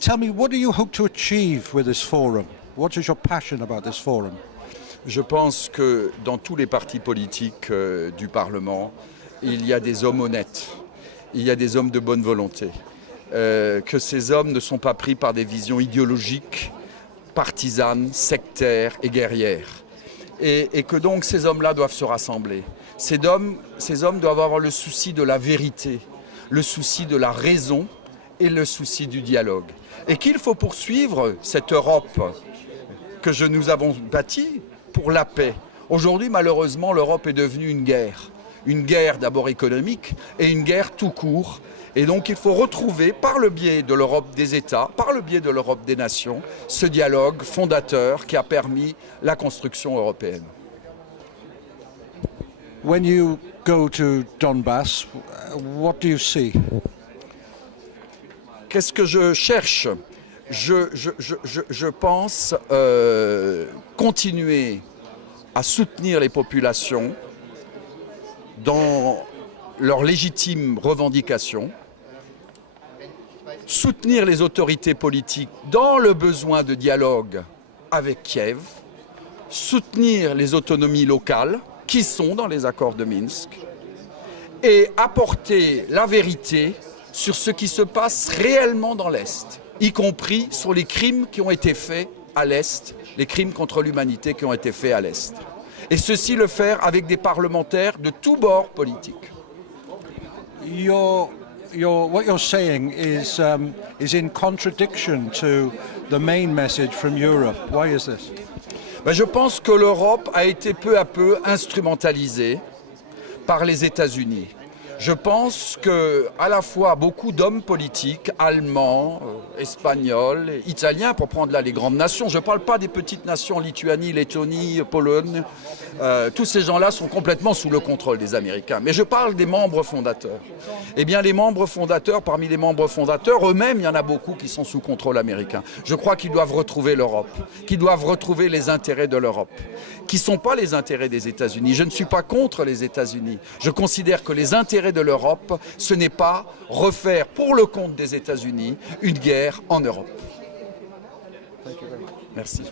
Tell me, what do you hope to achieve with this forum? What is your passion about this forum? Je pense que dans tous les partis politiques du Parlement, il y a des hommes honnêtes, il y a des hommes de bonne volonté, que ces hommes ne sont pas pris par des visions idéologiques, partisanes, sectaires et guerrières. Et que donc ces hommes-là doivent se rassembler. Ces hommes doivent avoir le souci de la vérité, le souci de la raison et le souci du dialogue. Et qu'il faut poursuivre cette Europe que nous avons bâtie pour la paix. Aujourd'hui, malheureusement, l'Europe est devenue une guerre d'abord économique et une guerre tout court. Et donc il faut retrouver, par le biais de l'Europe des États, par le biais de l'Europe des nations, ce dialogue fondateur qui a permis la construction européenne. When you go to Donbass, what do you see? Qu'est-ce que je cherche? Je pense continuer à soutenir les populations dans leurs légitimes revendications, soutenir les autorités politiques dans le besoin de dialogue avec Kiev, soutenir les autonomies locales qui sont dans les accords de Minsk et apporter la vérité sur ce qui se passe réellement dans l'Est, y compris sur les crimes qui ont été faits à l'Est, les crimes contre l'humanité qui ont été faits à l'Est. Et ceci le faire avec des parlementaires de tous bords politiques. What you're saying is in contradiction to the main message from Europe. Why is this? Je pense que l'Europe a été peu à peu instrumentalisée par les États-Unis. Je pense qu'à la fois beaucoup d'hommes politiques, allemands, espagnols, italiens, pour prendre là les grandes nations, je ne parle pas des petites nations, Lituanie, Lettonie, Pologne, tous ces gens-là sont complètement sous le contrôle des Américains. Mais je parle des membres fondateurs. Eh bien les membres fondateurs, parmi les membres fondateurs, eux-mêmes, il y en a beaucoup qui sont sous contrôle américain. Je crois qu'ils doivent retrouver l'Europe, qu'ils doivent retrouver les intérêts de l'Europe, qui ne sont pas les intérêts des États-Unis. Je ne suis pas contre les États-Unis. Je considère que les intérêts de l'Europe, ce n'est pas refaire pour le compte des États-Unis une guerre en Europe. Merci.